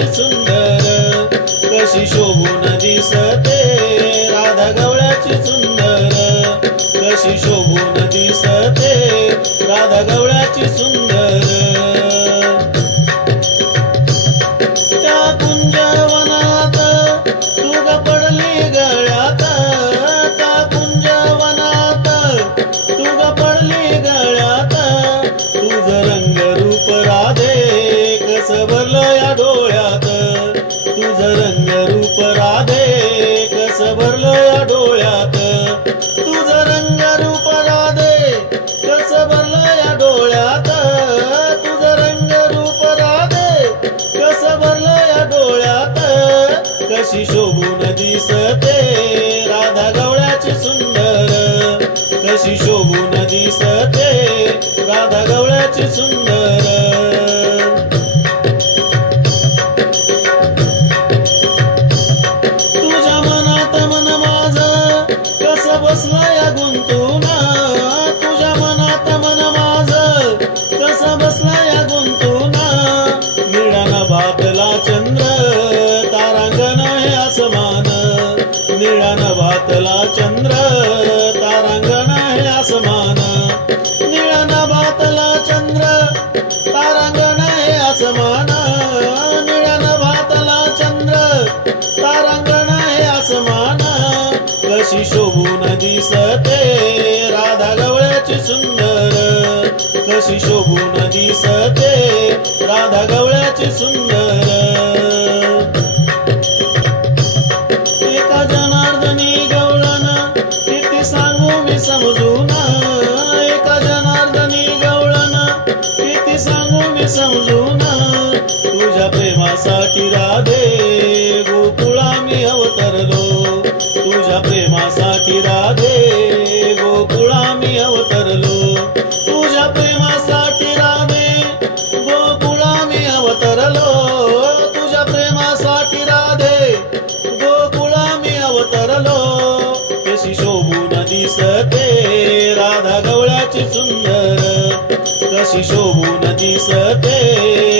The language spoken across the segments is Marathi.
गवळ्याची सुंदर कशी शोभून दिसते राधा गवळ्याची सुंदर कशी शोभून दिसते राधा गवळ्याची सुंदर त्या कुंजवनात तू ग पडली गळ्यात त्या कुंजवनात तू ग पडली गळ्यात तुझं रंगरूप राधे कसं भरलं या डोळ्यात तुझं रंगरूप राधे कसं भरलं या डोळ्यात तुझं रंगरूप राधे कसं भरलं या डोळ्यात तुझं रंगरूप राधे कसं भरलं या डोळ्यात कशी शोभून दिसते राधा गवळ्याची सुंदर कशी शोभून दिसते राधा गवळ्याची सुंदर तुझ्या मनात मन माझं कसं बसलं या गुंतून तुझ्या मनात मन माझं कसं बसलं या गुंतून निळ्यान भातला चंद्र तारांगण हे आसमान निळ्यान भातला चंद्र तारांगण हे आसमान निळ्यान भातला चंद्र तारांगण हे आसमान निळ्यान भातला चंद्र तारांगण हे आसमान कशी शोभून दिसते राधा गवळ्याची सुंदर कशी शोभून दिसते राधा गवळ्याची सुंदर एका जनार्दनी गवळण किती सांगू मी समजून एका जनार्दनी गवळण किती सांगू मी समजून तुझ्या प्रेमासाठी राधे गोकुळा मी अवतरलो तुझ्या प्रेमासाठी राधे गोकुळा मी अवतरलो तुझ्या प्रेमासाठी राधे गोकुळा मी अवतरलो तुझ्या प्रेमासाठी राधे गोकुळा मी अवतरलो कशी शोभून दिसते राधा गवळ्याची सुंदर कशी शोभून दिसते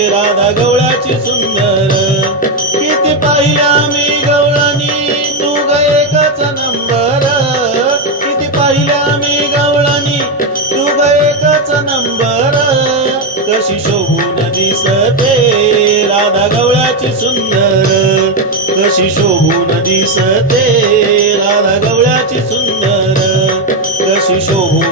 राधा गवळ्याची सुंदर किती पाहिल्या मी गवळणी तू ग एकच नंबर किती पाहिल्या मी गवळणी तू ग एकच नंबर कशी शोभून दिसते राधा गवळ्याची सुंदर कशी शोभून दिसते राधा गवळ्याची सुंदर कशी शोभून